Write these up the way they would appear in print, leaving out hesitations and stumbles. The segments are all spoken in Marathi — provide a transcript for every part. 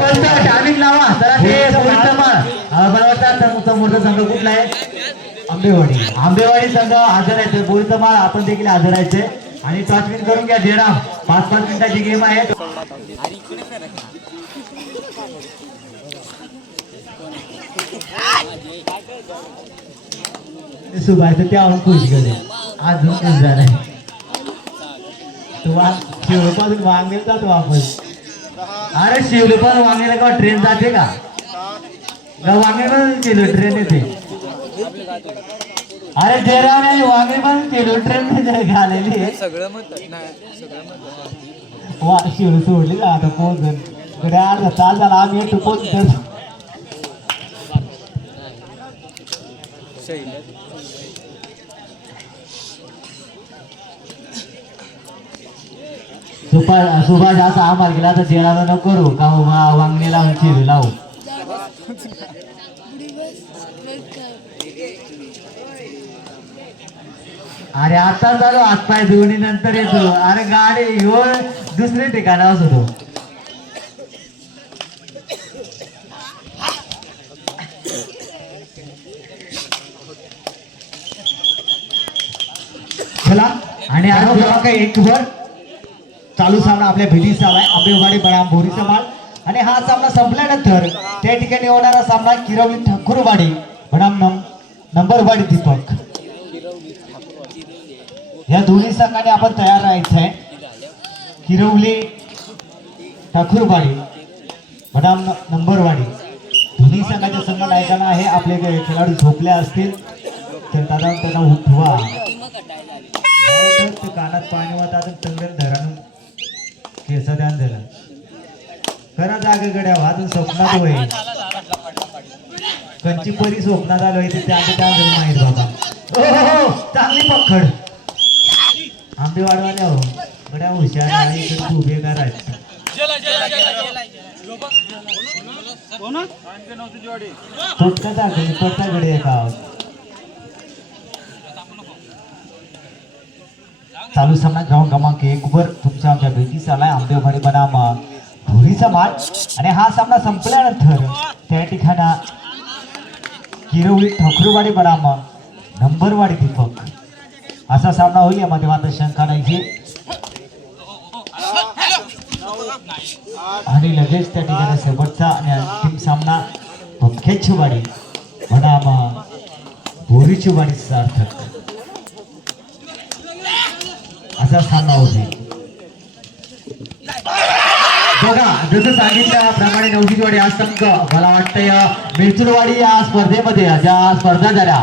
टायमिंग लावा जरा ते बोलतं मला वाटतं समोरचा संघ कुठला आहे आंबेवाडी संघ हजर आहे बोलतं माळ आपण देखील हजर आहे आणि टॉस विन करून घ्या जयराम 5-5 मिनिटाची गेम आहे सुभायचं ते आवडून खुश गेले अजून खुश झालाय शिवपासून वांगेल जातो वापस अरे शिवपासून वांगेला का ट्रेन जाते का वांगे केलो ट्रेन येते अरे जयराम नाही वांगे पण केलो ट्रेन घालेली शिव सोडली का आता पोहोच कडे अर्धा तास झाला आम्ही एकटं पोहोचतो सुभाष असा आम्हाला गेला तर जेराला नको करू का वांगणी लावून चिरू लावू अरे आता चालू हातपाय धुवणी नंतर येतो अरे गाडी ह्यो दुसरे ठिकाणावर होतो चला आणि एक वर चालू सामना आपल्या भेटी चालू आहे आंबेवाडी बराम भोरीचा माल आणि हा सामना संपल्यानंतर त्या ठिकाणी होणारा सामना किरवली ठाकूरवाडी बनाम नंबरवाडी दीपक या दोन्ही संघाने आपण तयार राहायचं आहे किरवली ठाकूरवाडी बनाम नंबरवाडी दोन्ही संघाच्या संघ नायकांना आहे आपले खेळाडू झोपले असतील तर दादा त्यांना उठवा कानात पाणी होत अजून तंगण धरानं केस ध्यान दिलं खरा जागेकडे अजून स्वप्नात होय कंची परी स्वप्नात आलो आहे त्या माहीत बाबा हो चांगली पखड आंबे वाढवाले हो गड्या हुशार आहे उभे करायचं कडे का चालू सामना ग्राउंड क्रमांक 1 वर तुमच्या आमच्या भेटीस आलाय आंबेवाडी बनाम भोरीचा माल आणि हा सामना संपल्यानंतर त्या ठिकाणी किरवली ठाकूरवाडी बनाम नंबरवाडी दीपक असा सामना होईल यामध्ये मात्र शंका नाही आणि लगेच त्या ठिकाणी शेवटचा आणि अंतिम सामना भपक्याची वाडी बनाम भोरीची वाडी सार्थक असा सामना होते बघा जसं सांगितल्याप्रमाणे नवजीवाडी हा संघ मला वाटतं मिरचुरवाडी या स्पर्धेमध्ये ज्या स्पर्धा झाल्या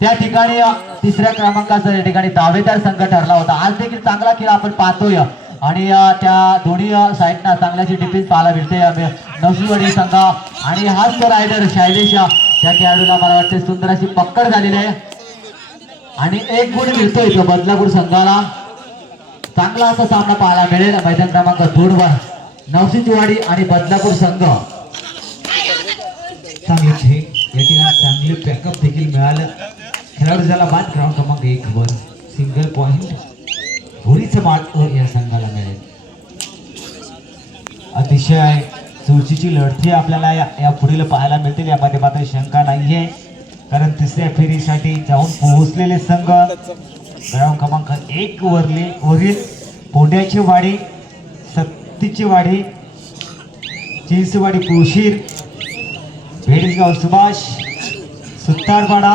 त्या ठिकाणी तिसऱ्या क्रमांकाचा या ठिकाणी दावेदार संघ ठरला होता आज देखील चांगला खेळ आपण पाहतोय आणि त्या दोन्ही साईडना चांगल्याची डिफेन्स पाहायला मिळते नवजीवाडी संघ आणि हाच तो रायडर शैलेश त्या खेळाडूला मला वाटते सुंदर अशी पक्कड झालेली आहे आणि एक गुण मिळतोय तो बदलापूर संघाला चांगला असा सामना पाहायला मिळेल मैदान क्रमांक 2 वर नवसिंचवाडी आणि बदलापूर संघ चांगली या ठिकाणी चांगली बॅकअप देखील मिळालं खेळाडू झाला बाद ग्राउंड क्रमांक 1 वर सिंगल पॉइंट भोरीचं मार्क या संघाला मिळेल अतिशय चुरशीची लढती आपल्याला या पुढील पाहायला मिळतील यामध्ये मात्र शंका नाहीये कारण तिसऱ्या फेरीसाठी जाऊन पोहोचलेले संघ ग्राउंड क्रमांक 1 वरील पोंड्याची वाडी सत्तीची वाडी चिंचवाडी पोशीर भेडगाव सुभाष सुतारवाडा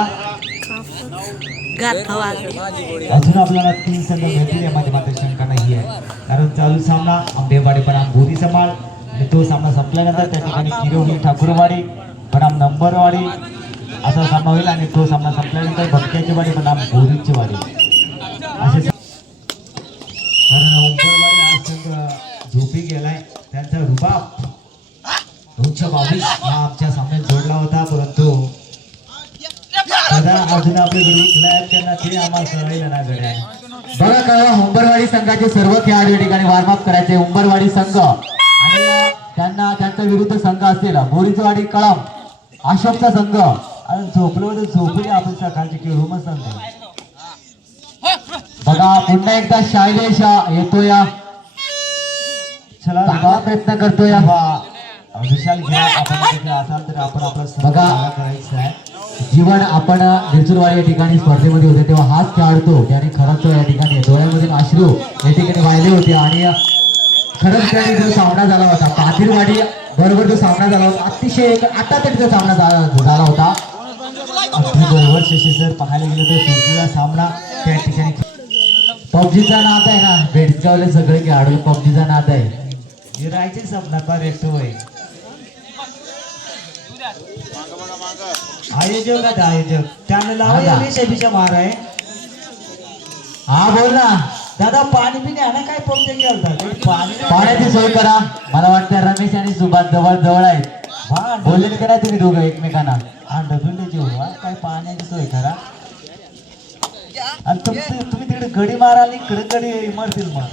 अजून आपल्याला 3 संघ मिळतील यामध्ये मात्र शंका नाही आहे कारण चालू सामना आंबेवाडी बनाम भोरीचा माल आणि तो सामना संपल्यानंतर त्या ठिकाणी किरवली ठाकूरवाडी बनाम नंबरवाडी असा सामना होईल आणि तो सामना संपल्यानंतर भटक्याची वाडी बनाम भोरीची वाडी असे कारण उंबरवाडी हा संघ झोपी गेलाय त्यांचा रुबाब 222 हा आमच्या सामन्यात जोडला होता परंतु अजून आपले त्यांना ते आम्हाला सवय ना गड्या बघा कळवा उंबरवाडी संघाचे सर्व खेळाडू या ठिकाणी वॉर्मअप करायचे उंबरवाडी संघ आणि त्यांना त्यांच्या विरुद्ध संघ असेल बोरीचवाडी कळम अशोकचा संघ आणि झोपलो तर झोपले आपण सकाळचे खेळू मग संघ बघा पुन्हा एकदा शैलेश येतो या चला प्रयत्न करतोय विशाल घ्या आपण तिथे असाल तर आपण आपला बघा. सहभाग करायचा आहे. जीवन आपण विरचुरवाडी या ठिकाणी स्पर्धेमध्ये होते तेव्हा हाच खेळतो त्याने खरंच या ठिकाणी डोळ्यामधून अश्रू या ठिकाणी वाहिले होते आणि खरंच त्याने जो सामना झाला होता पाथीरवाडी बरोबर जो सामना झाला होता अतिशय आता तरी जो सामना झाला होता. अगदी बरोबर शशी सर. पाहायला गेलं तर सुरतीचा सामना त्या ठिकाणी पबजीचा नाद आहे ना भेटगावले सगळे खेळाडू पबजीचा नाद आहे. गिरायचे सपना पर येतो होय. आयोजक आहेत आयोजक त्यानं लावा शबीच्या मार आहे. हा बोल ना दादा पाणी पिणे ना काय पंक्ती खेळतात पाणी पाण्याची सोय करा. मला वाटतं रमेश आणि सुभाष जवळ जवळ आहेत. हा बोलले करा तुम्ही दोघं एकमेकांना. अंड बिंड जेवू काय पाण्याची सोय करा. आणि तुम्ही तिकडे गडी माराल इकडे गडी मरतील मग.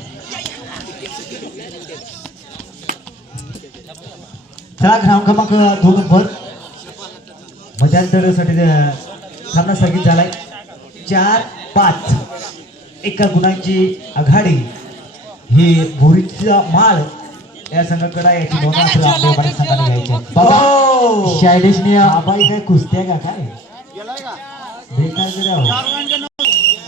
चला ग्राम क्रमांक 2 नंबर मध्यांतरासाठी सामना स्थगित झालाय. 4-5 एका गुणांची आघाडी ही भोरीचा माळ या संघाकडे याची नोंद असेल आपल्या बऱ्याच संघाने घ्यायची. बाबा शैलेशने बाबाई काय कुस्त्या का काय बेकार गड्या हो.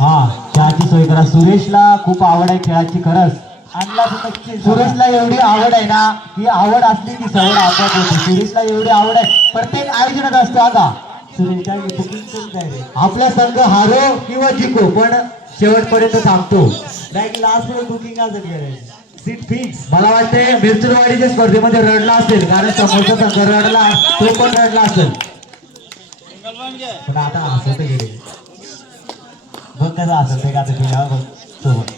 हा चहाची सोय करा. सुरेशला खूप आवड आहे खेळाची खरंच. आणला तर नक्की सुरेशला एवढी आवड आहे ना की आवड असली की सवड आपोआप होती. सुरेशला एवढी आवड आहे प्रत्येक आयोजनात असतो आता. सुरेश काय बुकिंग करून जाय रे. आपला संघ हारो किंवा जिंको पण शेवटपर्यंत थांबतो. डायरेक्ट लास्ट मध्ये बुकिंग असं करायचं. Seat fix. मला वाटते मिरचुरवाडीच्या स्पर्धेमध्ये रडला असेल कारण समोरचा संघ रडला तो पण रडला असेल. पण आता असं तर गेले बघ कसं असं ते का तुझ्या बघ सोबत.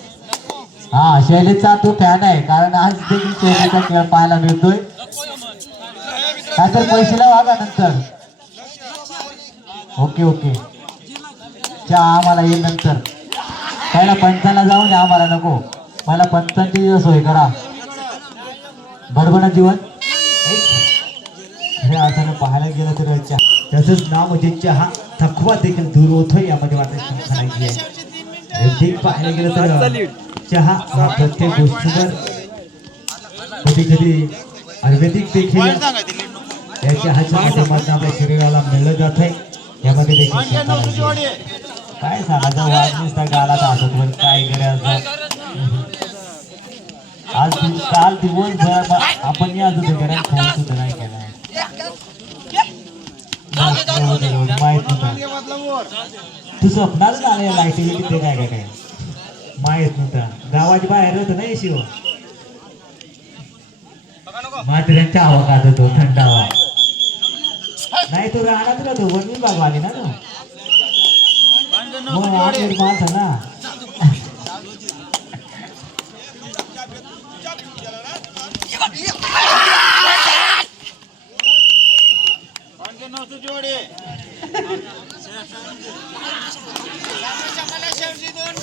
हा शैलेशचा तो फॅन आहे कारण आज देखील शैलेशचा खेळ पाहायला मिळतोय. काय तर पैशाला वागा नंतर. ओके ओके चहा आम्हाला येईल नंतर. पहिला पंचाला जाऊन द्या आम्हाला नको. मला पंचांची सोय करा. बडबड जीवन हे अर्थानं पाहायला गेलं तर त्याचंच नाव म्हणजे चहा थकवा देखील दूर होतोय यामध्ये वाटायची म्हणायची आहे. ठीक पाहायला गेलं तर चहा हा प्रत्येक गोष्टीवर कधी कधी आयुर्वेदिक देखील या चहाच्या माध्यमातून आपल्या शरीराला मिळलं जात आहे. यामध्ये देखील काय सांगायचं वाद नुसता गालात असत पण काय करायचं. आज काल दिवसभर आपण या घरात फोन सुद्धा नाही केला. माहित नव्हतं तू स्वप्नात आलं लाईटीला किती काय काय काय माहित नव्हतं. गावाच्या बाहेर होतं ना शिव म्हाताऱ्यांच्या हवा काढत होतो थंड हवा. नाही तो राहणार ना तो वन विभाग आले ना तो हो आठ माणसं ना.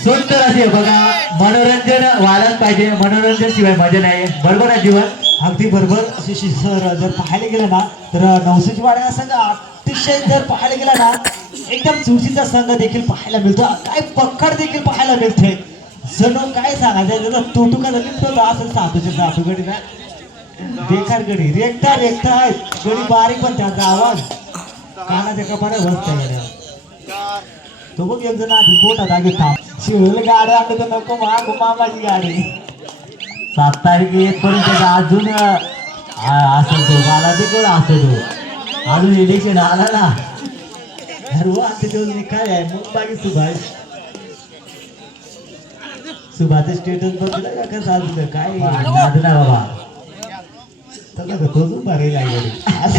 सुंदर असे बघा मनोरंजन व्हायलाच पाहिजे. मनोरंजन शिवाय मजा नाही. बरोबर आहे जीवन. अगदी बरोबर. शशी सर जर पाहायला गेलं ना तर नवसाची वाड्या संघ अतिशय जर पाहायला गेला ना एकदम चुरशीचा संघ देखील पाहायला मिळतो. काय पक्कड देखील पाहायला मिळते. जणू काय सांगायचं तोटुका निघतो असं सातू गडी ना बेकार गडी रेखता रेखता आहेत गडी बारीक पण त्यांचा आवाज कानाच्या कपाऱ्या बसत्या गड्या. तो बघ एक जण आधी पोटा जागे थांब शिवले गाडी आणलं तर नको मामाची गाडी. 7 तारीख येतपर्यंत अजून असेल तो मला तिकडं असेल तो अजून इलेक्शन आला ना. अरे आमच्या दिवस काय आहे मग बाकी सुभाष स्टेटस बघितलं का कसं असलं काय नाद नाही बाबा. तर तोच भरेल आहे आज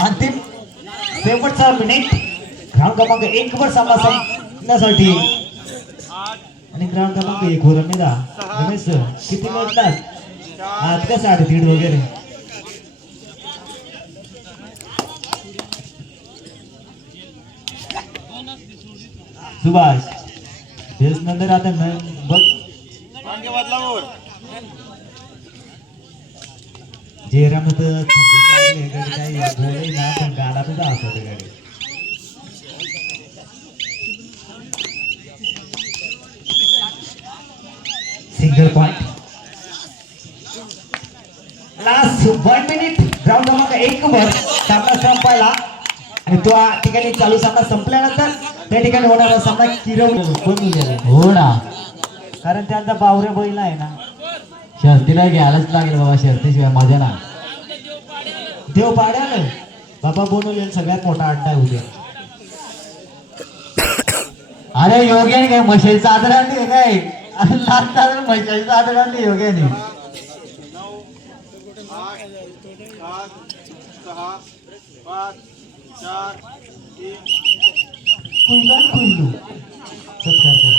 अंतिम शेवटचा मिनिट ग्राउंड क्रमांक 1 वर संभाषणासाठी आणि ग्राउंड क्रमांक 1 वर रमेश किती म्हटलात आज का 3.5 वगैरे. सुभाष तेच नंतर आता बघ जेराम तर काही बोलही ना पण गाडा तुझा असतो ते गाडी. Single point last 1 minute ground क्रमांक 1 वर सामना संपायला आणि तो ठिकाणी चालू सामना संपल्यानंतर त्या ठिकाणी होणारा सामना बनवलेला हो ना, कारण त्यांचा बावऱ्या बैल आहे ना. शर्तीला घ्यायलाच लागेल बाबा, शर्तीशिवाय मजा ना. देव पाड्यानं बाबा बनवलेला सगळ्यात मोठा अड्डा आहे उद्या. अरे योग्याने काय म्हशीचं आदर आणली काय, लागतात म्हशीचं आदर आणली योग्याने. 8 7 6 5 4 3 कुंजन कुंजू सत्कार करा.